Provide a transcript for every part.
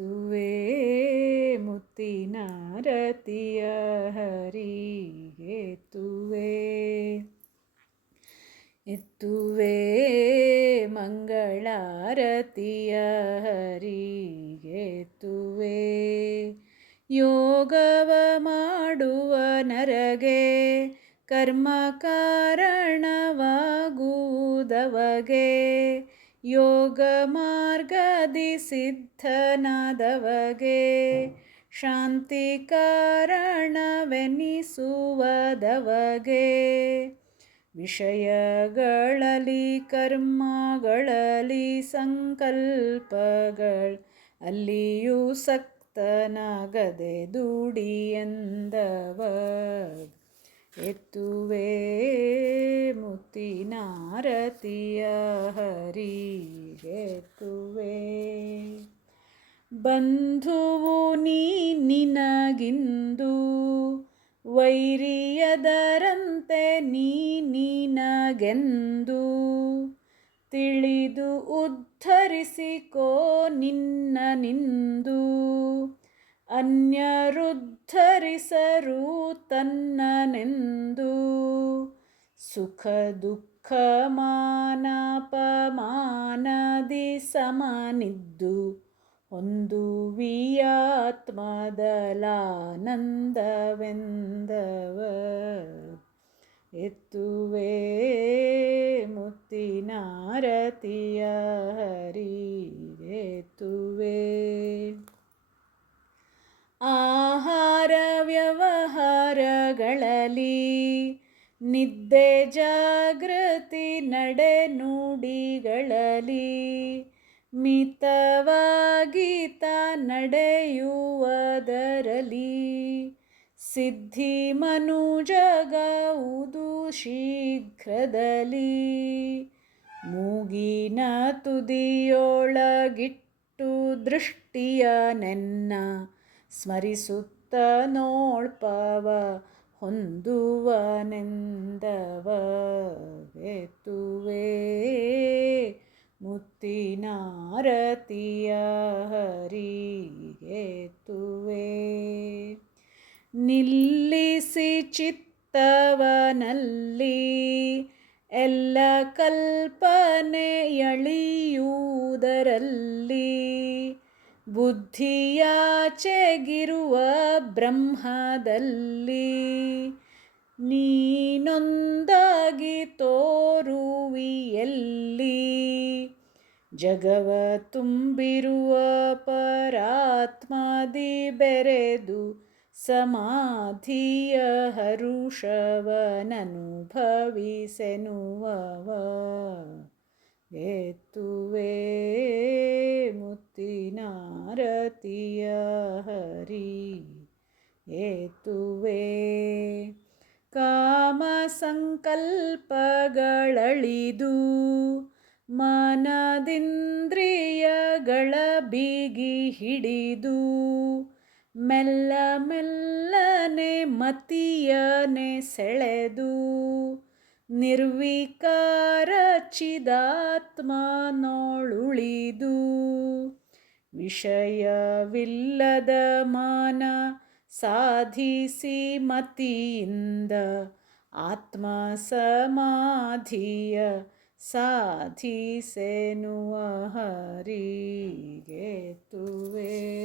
ಎತ್ತುವೆ ಮುತ್ತಿನ ರತಿಯ ಹರಿಗೆ ತುವೇ ಎತ್ತುವೇ ಮಂಗಳಾರತಿಯ ಹರಿಗೆ ತುವೇ ಯೋಗವ ಮಾಡುವ ನರಗೆ ಕರ್ಮ ಕಾರಣವಾಗುವುದವಗೆ ಯೋಗ ಮಾರ್ಗದಿ ಸಿದ್ಧನಾದವಗೆ ಶಾಂತಿ ಕಾರಣವೆನಿಸುವದವಗೆ ವಿಷಯಗಳಲ್ಲಿ ಕರ್ಮಗಳಲ್ಲಿ ಸಂಕಲ್ಪಗಳು ಅಲ್ಲಿಯೂ ಸಕ್ತನಾಗದೆ ದುಡಿ ಎಂದವ. ಎತ್ತುವೆ ಹರಿ ಗೆತುವೆ ಬಂಧುವು ನೀ ನಿನಗಿಂದು ವೈರಿಯದರಂತೆ ನೀ ನಿನಗೆಂದು. ತಿಳಿದು ಉದ್ಧರಿಸಿಕೋ ನಿನ್ನ ನಿಂದು ಅನ್ಯರುದ್ಧರಿಸರು ತನ್ನನೆಂದು. ಸುಖ ದುಃಖ ಮಾನಪಮಾನದಿ ಸಮನಿದ್ದು ಹೊಂದುವಿಯಾತ್ಮದಲಾನಂದವೆಂದವ ಎತ್ತುವೆ ಮುತ್ತಿನಾರತಿಯ ಮಿತವಾಗಿತ ನಡೆಯುವುದರಲ್ಲಿ ಸಿದ್ಧಿ ಮನುಜಗವುದು ಶೀಘ್ರದಲ್ಲಿ. ಮೂಗಿನ ತುದಿಯೊಳಗಿಟ್ಟು ದೃಷ್ಟಿಯ ನೆನ್ನ ಸ್ಮರಿಸುತ್ತ ನೋಡ್ಪವ ಹೊಂದುವನೆಂದವ ಎತ್ತುವೆ ಮುತ್ತಿನಾರತಿಯ ಹರಿಗೆತ್ತುವೆ ನಿಲ್ಲಿಸಿ ಚಿತ್ತವನಲ್ಲಿ ಎಲ್ಲ ಕಲ್ಪನೆಯಳಿಯುವುದರಲ್ಲಿ ಬುದ್ಧಿಯಾಚೆಗಿರುವ ಬ್ರಹ್ಮದಲ್ಲಿ ನೀನೊಂದಾಗಿ ತೋರುವಿಯಲ್ಲಿ ಜಗವ ತುಂಬಿರುವ ಪರಾತ್ಮದಿ ಬೆರೆದು ಸಮಾಧಿಯ ಹರುಷವನನುಭವಿಸೆನುವವ. ಎತ್ತುವೆ ಮುತ್ತಿನಾರತಿಯ ಹರಿ ಏತುವೆ ಕಾಮ ಸಂಕಲ್ಪಗಳಳಿದು ಮನದಿಂದ್ರಿಯಗಳ ಬೀಗಿ ಹಿಡಿದು ಮೆಲ್ಲ ಮೆಲ್ಲನೆ ಮತಿಯನೆ ಸೆಳೆದು ನಿರ್ವಿಕಾರ ಚಿದಾತ್ಮನೋಳುಳಿದು ವಿಷಯವಿಲ್ಲದ ಮಾನ ಸಾಧಿಸಿ ಮತಿಯಿಂದ ಆತ್ಮ ಸಮಾಧಿಯ ಸಾಧಿಸೆನುವ ತುವೆ.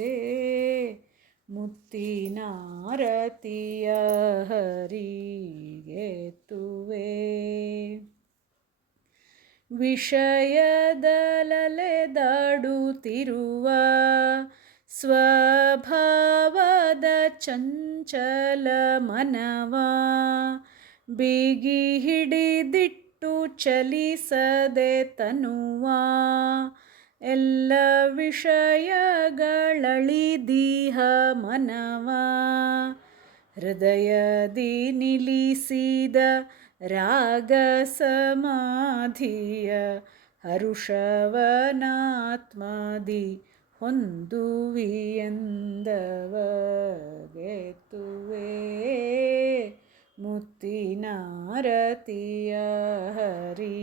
ಮುತ್ತಿನಾರತಿಯ ಹರಿಗೆತ್ತುವೆ ವಿಷಯದಲಲೆದಾಡುತ್ತಿರುವ ಸ್ವಭಾವದ ಚಂಚಲ ಮನವ ಬಿಗಿ ಹಿಡಿದಿಟ್ಟು ಚಲಿಸದೆ ತನುವ ಎಲ್ಲ ವಿಷಯಗಳಳಿದೀಹ ಮನವ. ಹೃದಯದಿ ನಿಲ್ಲಿಸಿದ ರಾಗ ಸಮಾಧಿಯ ಹರುಷವನಾತ್ಮದಿ ಹೊಂದುವಿಯಂದವಗೆತ್ತುವೆ ಮುತ್ತಿನಾರತಿಯ ಹರಿಗೆತ್ತುವೆ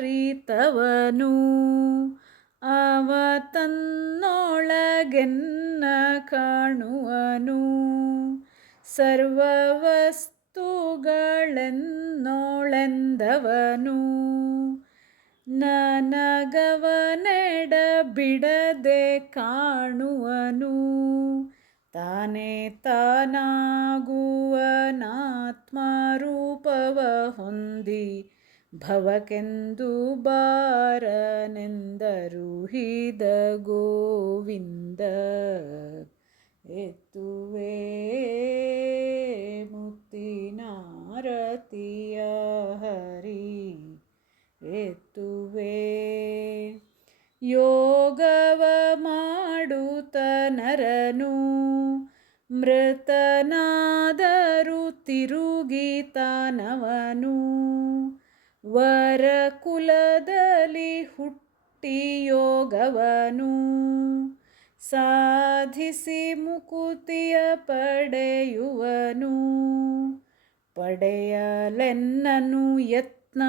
ಸಕಲದೋಳೆನ್ನರಿತವನು ಅವ ತನ್ನೊಳಗೆನ್ನ ಕಾಣುವನು ಸರ್ವವಸ್ತುಗಳೆನ್ನೊಳೆಂದವನು ನನಗವನೆಡ ಬಿಡದೆ ಕಾಣುವನು. ತಾನೇ ತಾನಾಗುವನಾತ್ಮರೂಪವ ಹೊಂದಿ ಭವಕೆಂದು ಬಾರನೆಂದರು ಹಿದ ಗೋವಿಂದ. ಎತ್ತುವೆ ಮುತ್ತಿನಾರತಿಯ ಹರಿ. ಎತ್ತುವೆ. ಯೋಗವ ಮಾಡುತ್ತ ನರನು ಮೃತನಾದರೂ ತಿರುಗಿತಾನವನು. ವರಕುಲದಲ್ಲಿ ಹುಟ್ಟಿ ಯೋಗವನು ಸಾಧಿಸಿ ಮುಕುತಿಯ ಪಡೆಯುವನು. ಪಡೆಯಲೆನ್ನನು ಯತ್ನ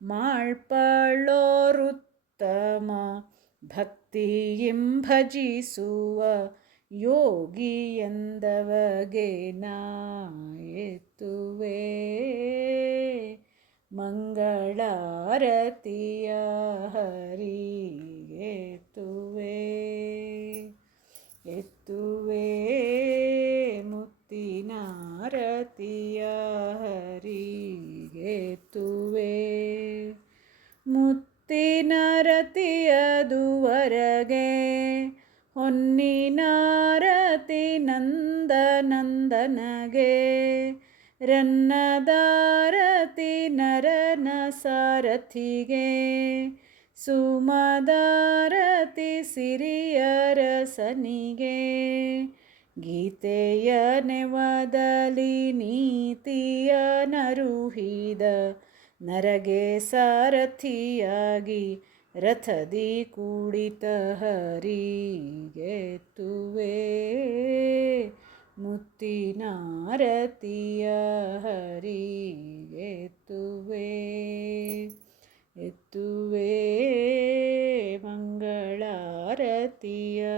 ಮಾಳ್ಪಳೋರುತ್ತಮ ಭಕ್ತಿಯಿಂ ಭಜಿಸುವ ಯೋಗಿ ಎಂದವಗೆ ನಾ ಎತ್ತುವೆ ಮಂಗಳಾರತಿಯ ಹರಿ ಮುತ್ತಿನರತಿಯದುವರೆಗೆ ಹೊನ್ನಿನಾರತಿ ನಂದ ನಂದನಗೆ ರನ್ನದಾರತಿ ನರನ ಸಾರಥಿಗೆ ಸುಮದಾರತಿ ಸಿರಿಯರಸನಿಗೆ ಗೀತೆಯ ನೆವದಲಿ ನೀತಿಯ ನರುಹಿದ ನರಗೆ ಸಾರಥಿಯಾಗಿ ರಥದಿ ಕೂಡಿತ ಹರಿಗೆ ಹರಿಗೆತ್ತುವೆ. ಮುತ್ತಿನಾರತಿಯ ಹರಿಗೆ ಹರಿಗೆತ್ತುವೆ. ಎತ್ತುವೆ ಮಂಗಳಾರತಿಯ